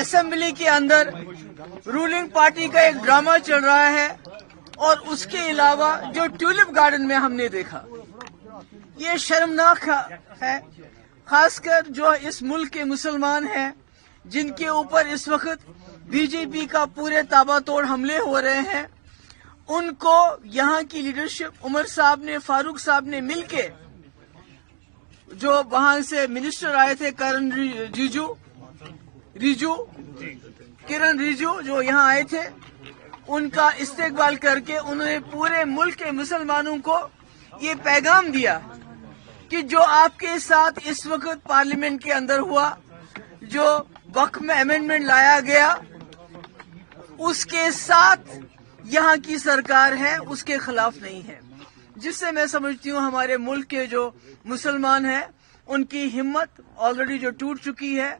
Assembly کے اندر ruling party کا ایک ڈرامہ چل رہا ہے اور اس کے علاوہ جو ٹیولپ گارڈن میں ہم نے دیکھا یہ شرمناک ہے، خاص کر جو اس ملک کے مسلمان ہیں جن کے اوپر اس وقت بی جے پی کا پورے تابع توڑ حملے ہو رہے ہیں، ان کو یہاں کی لیڈرشپ عمر صاحب نے، فاروق صاحب نے مل کے، جو وہاں سے منسٹر آئے تھے کرن ریجو جو یہاں آئے تھے، ان کا استقبال کر کے انہوں نے پورے ملک کے مسلمانوں کو یہ پیغام دیا کہ جو آپ کے ساتھ اس وقت پارلیمنٹ کے اندر ہوا، جو وقت میں امینڈمنٹ لایا گیا، اس کے ساتھ یہاں کی سرکار ہے، اس کے خلاف نہیں ہے، جس سے میں سمجھتی ہوں ہمارے ملک کے جو مسلمان ہیں ان کی ہمت آلریڈی جو ٹوٹ چکی ہے،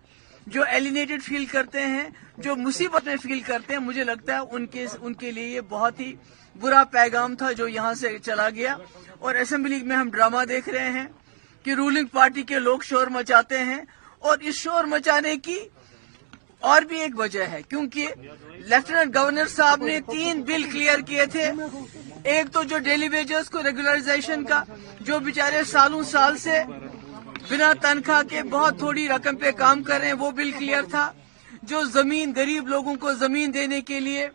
جو ایلینیٹڈ فیل کرتے ہیں، جو مصیبت میں فیل کرتے ہیں، مجھے لگتا ہے ان کے لیے یہ بہت ہی برا پیغام تھا جو یہاں سے چلا گیا۔ اور اسمبلی میں ہم ڈرامہ دیکھ رہے ہیں کہ رولنگ پارٹی کے لوگ شور مچاتے ہیں، اور اس شور مچانے کی اور بھی ایک وجہ ہے، کیونکہ لیفٹیننٹ گورنر صاحب نے 3 بل کلیئر کیے تھے۔ ایک تو جو ڈیلی ویجز کو ریگولرائزیشن کا، جو بیچارے سالوں سال سے بنا تنخواہ کے بہت تھوڑی رقم پہ کام کر رہے ہیں، وہ بل کلیئر تھا۔ جو زمین، غریب لوگوں کو زمین دینے کے لیے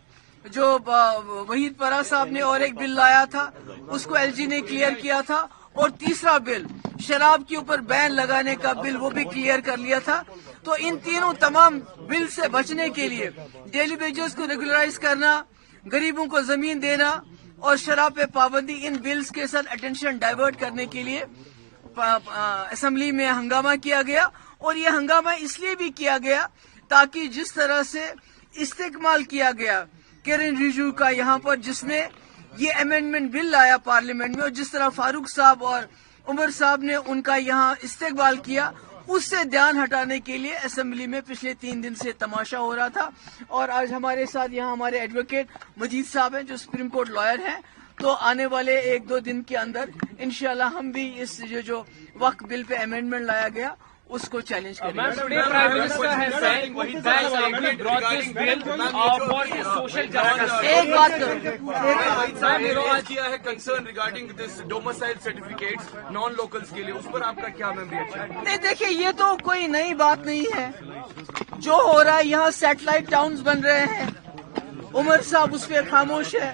جو وحید پرا صاحب نے اور ایک بل لایا تھا، اس کو ایل جی نے کلیئر کیا تھا۔ اور تیسرا بل شراب کے اوپر بین لگانے کا بل، وہ بھی کلیئر کر لیا تھا۔ تو ان تینوں تمام بل سے بچنے کے لیے، ڈیلی ویجز کو ریگولرائز کرنا، غریبوں کو زمین دینا اور شراب پہ پابندی، ان بلز کے ساتھ اٹینشن ڈائیورٹ کرنے کے لیے اسمبلی میں ہنگامہ کیا گیا۔ اور یہ ہنگامہ اس لیے بھی کیا گیا تاکہ جس طرح سے استعمال کیا گیا کرن ریجو کا یہاں پر، جس نے یہ امینڈمنٹ بل لایا پارلیمنٹ میں، اور جس طرح فاروق صاحب اور عمر صاحب نے ان کا یہاں استقبال کیا، اس سے دھیان ہٹانے کے لیے اسمبلی میں پچھلے 3 دن سے تماشا ہو رہا تھا۔ اور آج ہمارے ساتھ یہاں ہمارے ایڈوکیٹ مجید صاحب ہیں جو سپریم کورٹ لائر ہیں، تو آنے والے 1-2 دن کے اندر انشاءاللہ ہم بھی اس جو وقت بل پہ امینڈمنٹ لایا گیا اس کو چیلنج کریں گے۔ ایک بات نہیں، دیکھیے یہ تو کوئی نئی بات نہیں ہے، جو ہو رہا ہے یہاں سیٹلائٹ ٹاؤنز بن رہے ہیں، عمر صاحب اس پہ خاموش ہے،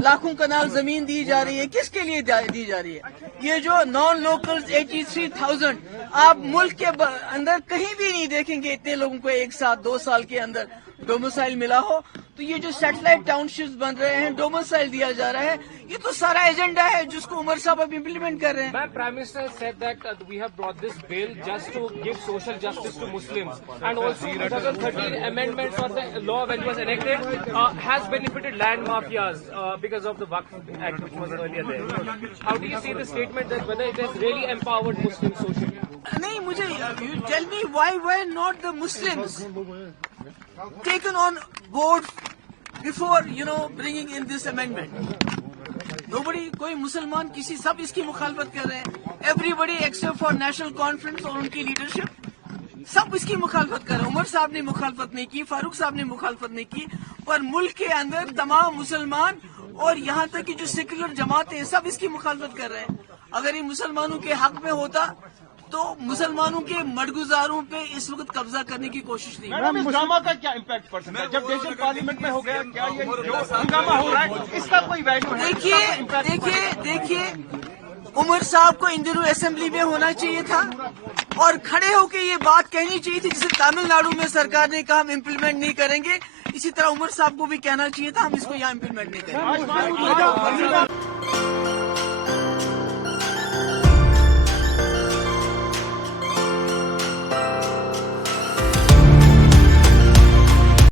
لاکھوں کنال زمین دی جا رہی ہے، کس کے لیے دی جا رہی ہے؟ یہ جو نان لوکلز 83,000 آپ ملک کے اندر کہیں بھی نہیں دیکھیں گے اتنے لوگوں کو ایک ساتھ 2 سال کے اندر ڈومسائل ملا ہو۔ تو یہ جو سیٹلائٹ ٹاؤن شپس بن رہے ہیں، ڈومسائل دیا جا رہا ہے، یہ تو سارا ایجنڈا ہے جس کو عمر صاحب اب امپلیمنٹ کر رہے ہیں۔ Prime Minister said that we have brought this bill just to give social justice to Muslims, and also 2013 amendments or the law when it was enacted has benefited land mafias because of the Waqf Act which was earlier there. How do you see the statement that whether it has really empowered Muslims socially? نہیں، مجھے tell me why were not the Muslims taken on board before bringing in this amendment? Nobody، کوئی مسلمان کسی، سب اس کی مخالفت کر رہے ہیں، everybody except for national conference اور ان کی لیڈرشپ، سب اس کی مخالفت کر رہے ہیں۔ عمر صاحب نے مخالفت نہیں کی، فاروق صاحب نے مخالفت نہیں کی، پر ملک کے اندر تمام مسلمان اور یہاں تک کہ جو سیکولر جماعتیں ہیں سب اس کی مخالفت کر رہے ہیں۔ اگر یہ مسلمانوں کے حق میں ہوتا تو مسلمانوں کے مدگزاروں پہ اس وقت قبضہ کرنے کی کوشش نہیں۔ میڈم، اس ڈرامہ کا کیا امپیکٹ پڑ سکتا ہے جب نیشنل پارلیمنٹ میں ہو گیا؟ کیا یہ جو ہنگامہ ہو رہا ہے اس کا کوئی ویلیو ہے؟ دیکھیے عمر صاحب کو ان دنوں اسمبلی میں ہونا چاہیے تھا اور کھڑے ہو کے یہ بات کہنی چاہیے تھی، جسے تامل ناڈو میں سرکار نے کہا ہم امپلیمنٹ نہیں کریں گے، اسی طرح عمر صاحب کو بھی کہنا چاہیے تھا ہم اس کو یہاں امپلیمنٹ نہیں کریں گے۔